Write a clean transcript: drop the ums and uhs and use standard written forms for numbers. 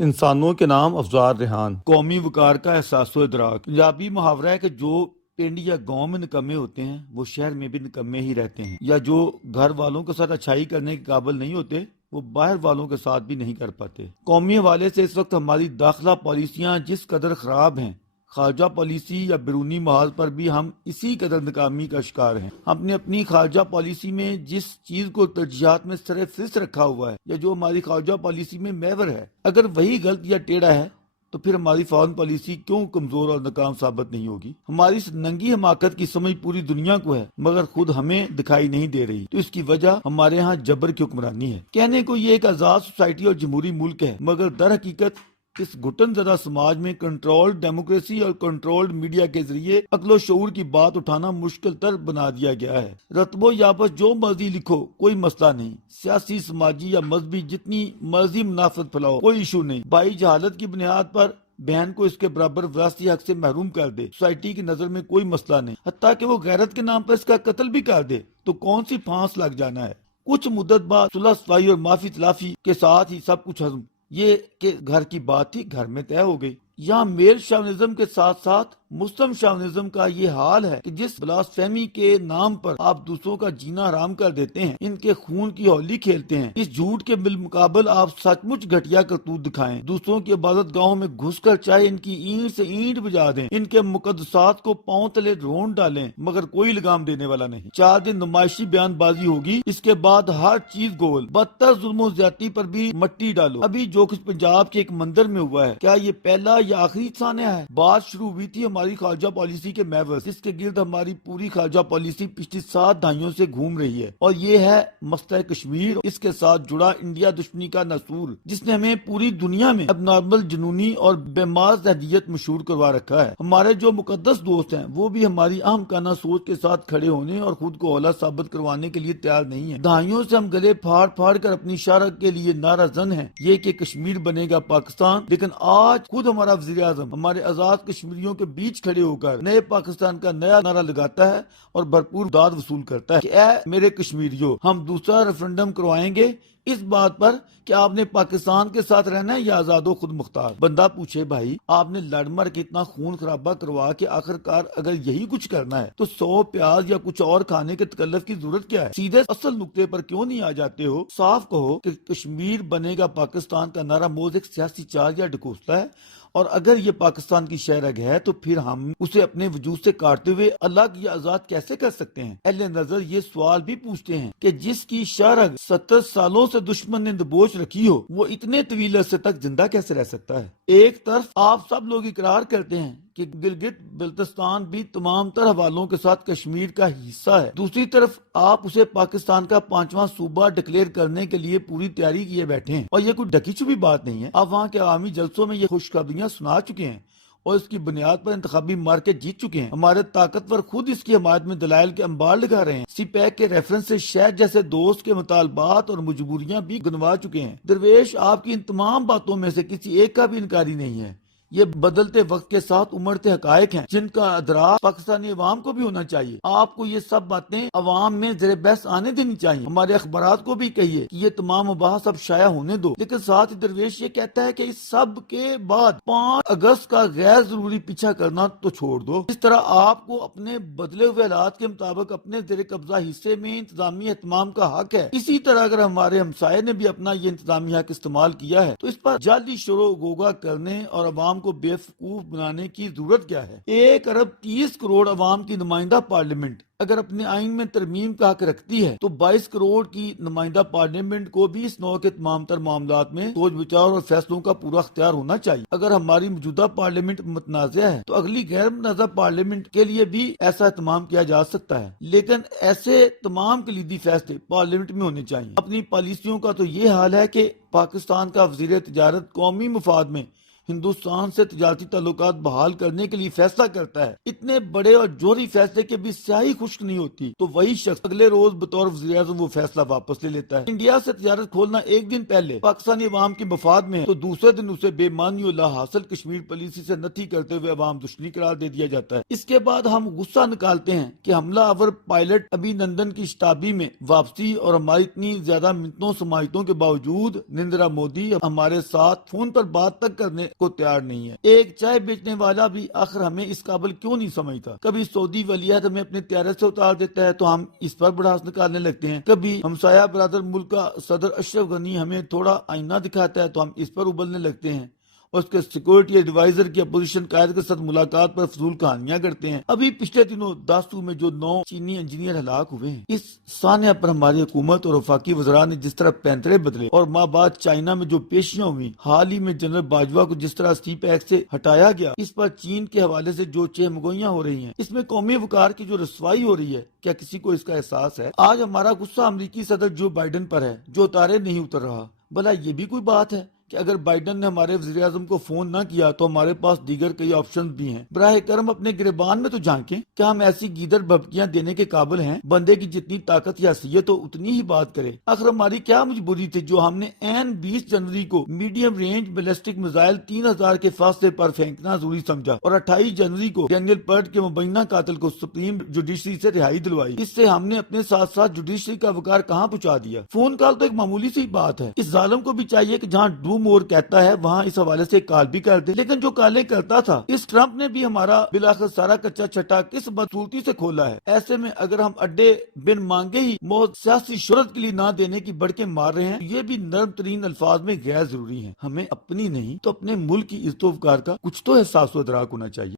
انسانوں کے نام افزار ریحان، قومی وقار کا احساس و ادراک۔ پنجابی محاورہ ہے کہ جو پنڈ یا گاؤں میں نکمے ہوتے ہیں وہ شہر میں بھی نکمے ہی رہتے ہیں، یا جو گھر والوں کے ساتھ اچھائی کرنے کے قابل نہیں ہوتے وہ باہر والوں کے ساتھ بھی نہیں کر پاتے۔ قومی حوالے سے اس وقت ہماری داخلہ پالیسیاں جس قدر خراب ہیں، خارجہ پالیسی یا بیرونی محاذ پر بھی ہم اسی قدر ناکامی کا شکار ہیں۔ ہم نے اپنی خارجہ پالیسی میں جس چیز کو ترجیحات میں سر فہرست رکھا ہوا ہے یا جو ہماری خارجہ پالیسی میں محور ہے، اگر وہی غلط یا ٹیڑھا ہے تو پھر ہماری فارن پالیسی کیوں کمزور اور ناکام ثابت نہیں ہوگی؟ ہماری اس ننگی حماقت کی سمجھ پوری دنیا کو ہے مگر خود ہمیں دکھائی نہیں دے رہی، تو اس کی وجہ ہمارے ہاں جبر کی حکمرانی ہے۔ کہنے کو یہ ایک آزاد سوسائٹی اور جمہوری ملک ہے، مگر در حقیقت اس گھٹن زدہ سماج میں کنٹرولڈ ڈیموکریسی اور کنٹرولڈ میڈیا کے ذریعے عقل و شعور کی بات اٹھانا مشکل تر بنا دیا گیا ہے۔ رتب و یابس جو مرضی لکھو کوئی مسئلہ نہیں، سیاسی، سماجی یا مذہبی جتنی مرضی منافرت پھیلاؤ کوئی ایشو نہیں، بائی جہالت کی بنیاد پر بہن کو اس کے برابر وراثتی حق سے محروم کر دے، سوسائٹی کی نظر میں کوئی مسئلہ نہیں، حتیٰ کہ وہ غیرت کے نام پر اس کا قتل بھی کر دے تو کون سی پھانس لگ جانا ہے۔ کچھ مدت بعد صلح صفائی اور معافی تلافی کے ساتھ ہی سب کچھ ہضم، یہ کہ گھر کی بات تھی گھر میں طے ہو گئی۔ یہاں میل شاونزم کے ساتھ ساتھ مسلم شاونزم کا یہ حال ہے کہ جس بلاسفیمی کے نام پر آپ دوسروں کا جینا حرام کر دیتے ہیں، ان کے خون کی ہولی کھیلتے ہیں، اس جھوٹ کے بالمقابل آپ سچ مچ گھٹیا کرتوت دکھائیں، دوسروں کی عبادت گاہوں میں گھس کر چاہے ان کی اینٹ سے اینٹ بجا دیں، ان کے مقدسات کو پاؤں تلے رون ڈالیں، مگر کوئی لگام دینے والا نہیں۔ 4 دن نمائشی بیان بازی ہوگی، اس کے بعد ہر چیز گول، بدتر ظلم و زیادتی پر بھی مٹی ڈالو۔ ابھی جو کچھ پنجاب کے ایک مندر میں ہوا ہے، کیا یہ پہلا یا آخری ثانیہ ہے؟ بات شروع ہوئی تھی ہماری خارجہ پالیسی کے محور، جس کے گرد ہماری پوری خارجہ پالیسی پچھلی 7 دہائیوں سے گھوم رہی ہے، اور یہ ہے مسئلہ کشمیر، اس کے ساتھ جڑا انڈیا دشمنی کا ناسور، جس نے ہمیں پوری دنیا میں اب نارمل، جنونی اور بے ماز ذہنیت مشہور کروا رکھا ہے۔ ہمارے جو مقدس دوست ہیں وہ بھی ہماری اہم کانہ سوچ کے ساتھ کھڑے ہونے اور خود کو اولا ثابت کروانے کے لیے تیار نہیں ہیں۔ دہائیوں سے ہم گلے پھاڑ پھاڑ کر اپنی شرح کے لیے نعرہ زن ہیں، یہ کہ کشمیر بنے گا پاکستان، لیکن آج خود ہمارا وزیر اعظم ہمارے آزاد کشمیریوں کے بیچ کھڑے ہو کر نئے پاکستان کا نیا نعرہ لگاتا ہے اور بھرپور داد وصول کرتا ہے کہ اے میرے کشمیریوں، ہم دوسرا ریفرنڈم کروائیں گے اس بات پر کہ آپ نے پاکستان کے ساتھ رہنا ہے یا آزاد و خود مختار۔ بندہ پوچھے بھائی، آپ نے لڑ مر کے اتنا خون خرابہ کروا کے آخرکار اگر یہی کچھ کرنا ہے تو 100 پیاز یا کچھ اور کھانے کے تکلف کی ضرورت کیا ہے؟ سیدھے اصل نقطے پر کیوں نہیں آ جاتے ہو؟ صاف کہو کہ کشمیر بنے گا پاکستان کا نعرہ موز ایک سیاسی چال یا ڈھکوسلا ہے، اور اگر یہ پاکستان کی شہرگ ہے تو پھر ہم اسے اپنے وجود سے کاٹتے ہوئے الگ یا آزاد کیسے کر سکتے ہیں؟ اہل نظر یہ سوال بھی پوچھتے ہیں کہ جس کی شہرگ 70 سالوں سے دشمن نے دبوچ رکھی ہو، وہ اتنے طویل عرصے تک زندہ کیسے رہ سکتا ہے؟ ایک طرف آپ سب لوگ اقرار کرتے ہیں کہ گلگت بلتستان بھی تمام تر حوالوں کے ساتھ کشمیر کا حصہ ہے، دوسری طرف آپ اسے پاکستان کا 5واں صوبہ ڈکلیئر کرنے کے لیے پوری تیاری کیے بیٹھے ہیں، اور یہ کوئی ڈکی چھپی بات نہیں ہے۔ آپ وہاں کے عوامی جلسوں میں یہ خوشخبریاں سنا چکے ہیں اور اس کی بنیاد پر انتخابی مارکیٹ جیت چکے ہیں۔ ہمارے طاقتور خود اس کی حمایت میں دلائل کے انبار لگا رہے ہیں، سی پیک کے ریفرنس سے شہد جیسے دوست کے مطالبات اور مجبوریاں بھی گنوا چکے ہیں۔ درویش آپ کی ان تمام باتوں میں سے کسی ایک کا بھی انکاری نہیں ہے، یہ بدلتے وقت کے ساتھ امڑتے حقائق ہیں جن کا ادراک پاکستانی عوام کو بھی ہونا چاہیے۔ آپ کو یہ سب باتیں عوام میں زیر بحث آنے دینی چاہیے۔ ہمارے اخبارات کو بھی کہیے کہ یہ تمام مباحث سب شائع ہونے دو، لیکن ساتھ ہی درویش یہ کہتا ہے کہ اس سب کے بعد 5 اگست کا غیر ضروری پیچھا کرنا تو چھوڑ دو۔ اس طرح آپ کو اپنے بدلے ہوئے حالات کے مطابق اپنے زیر قبضہ حصے میں انتظامی اہتمام کا حق ہے۔ اسی طرح اگر ہمارے ہمسائے نے بھی اپنا یہ انتظامی حق استعمال کیا ہے تو اس پر جعلی شور و غوغا کرنے اور عوام کو بے وقوف بنانے کی ضرورت کیا ہے؟ 1 ارب 30 کروڑ عوام کی نمائندہ پارلیمنٹ اگر اپنے آئین میں ترمیم کا حق رکھتی ہے تو 22 کروڑ کی نمائندہ پارلیمنٹ کو بھی اس نوع کے تمام تر معاملات میں سوچ بچار اور فیصلوں کا پورا اختیار ہونا چاہیے۔ اگر ہماری موجودہ پارلیمنٹ متنازع ہے تو اگلی غیر متنازع پارلیمنٹ کے لیے بھی ایسا اہتمام کیا جا سکتا ہے، لیکن ایسے تمام کلیدی فیصلے پارلیمنٹ میں ہونے چاہیے۔ اپنی پالیسیوں کا تو یہ حال ہے کہ پاکستان کا وزیر تجارت قومی مفاد میں ہندوستان سے تجارتی تعلقات بحال کرنے کے لیے فیصلہ کرتا ہے، اتنے بڑے اور جوہری فیصلے کے بھی سیاہی خشک نہیں ہوتی، تو وہی شخص اگلے روز بطور وزیر اعظم وہ فیصلہ واپس لے لیتا ہے۔ انڈیا سے تجارت کھولنا ایک دن پہلے پاکستانی عوام کے مفاد میں ہے، تو دوسرے دن اسے بے معنی و لا حاصل کشمیر پالیسی سے نتھی کرتے ہوئے عوام دشمنی قرار دے دیا جاتا ہے۔ اس کے بعد ہم غصہ نکالتے ہیں کہ حملہ آور پائلٹ ابھی نندن کی شتابی میں واپسی اور ہماری اتنی زیادہ منتوں سماجتوں کے باوجود نریندر مودی ہمارے ساتھ فون پر بات تک کرنے کو تیار نہیں ہے۔ ایک چائے بیچنے والا بھی آخر ہمیں اس قابل کیوں نہیں سمجھتا؟ کبھی سعودی ولیعہد ہمیں اپنے طیارے سے اتار دیتا ہے تو ہم اس پر بڑھاس نکالنے لگتے ہیں، کبھی ہمسایہ برادر ملک کا صدر اشرف غنی ہمیں تھوڑا آئینہ دکھاتا ہے تو ہم اس پر ابلنے لگتے ہیں، اور اس کے سیکورٹی ایڈوائزر کی اپوزیشن قائد کے ساتھ ملاقات پر فضول کہانیاں کرتے ہیں۔ ابھی پچھلے دنوں داسو میں جو 9 چینی انجینئر ہلاک ہوئے ہیں، اس سانحہ پر ہماری حکومت اور وفاقی وزراء نے جس طرح پینترے بدلے اور ماہ بعد چائنا میں جو پیشیاں ہوئی، حال ہی میں جنرل باجوہ کو جس طرح سی پیک سے ہٹایا گیا، اس پر چین کے حوالے سے جو چہمگوئیاں ہو رہی ہیں، اس میں قومی وقار کی جو رسوائی ہو رہی ہے، کیا کسی کو اس کا احساس ہے؟ آج ہمارا غصہ امریکی صدر جو بائیڈن پر ہے، جو تارے نہیں اتر رہا۔ بھلا یہ بھی کوئی بات ہے کہ اگر بائیڈن نے ہمارے وزیر اعظم کو فون نہ کیا تو ہمارے پاس دیگر کئی آپشن بھی ہیں؟ براہ کرم اپنے گریبان میں تو جھانکیں، کیا ہم ایسی گیدر بھبکیاں دینے کے قابل ہیں؟ بندے کی جتنی طاقت یا حیثیت ہو اتنی ہی بات کرے۔ آخر ہماری کیا مجبوری تھی جو ہم نے عین 20 جنوری کو میڈیم رینج بیلسٹک میزائل 3000 کے فاصلے پر پھینکنا ضروری سمجھا، اور 28 جنوری کو ڈینیل پرٹ کے مبینہ قاتل کو سپریم جوڈیشری سے رہائی دلوائی۔ اس سے ہم نے اپنے ساتھ ساتھ جوڈیشری کا وقار کہاں پہنچا دیا؟ فون کال تو ایک معمولی سی بات ہے، اس ظالم کو بھی چاہیے کہ جہاں ڈو مور کہتا ہے وہاں اس حوالے سے کال بھی کر دے، لیکن جو کالیں کرتا تھا اس ٹرمپ نے بھی ہمارا بلاخر سارا کچا چھٹا کس بدصورتی سے کھولا ہے۔ ایسے میں اگر ہم اڈے بن مانگے ہی موت سیاسی شہرت کے لیے نہ دینے کی بڑکیں مار رہے ہیں، یہ بھی نرم ترین الفاظ میں غیر ضروری ہیں۔ ہمیں اپنی نہیں تو اپنے ملک کی عزت و وقار کا کچھ تو احساس و ادراک ہونا چاہیے۔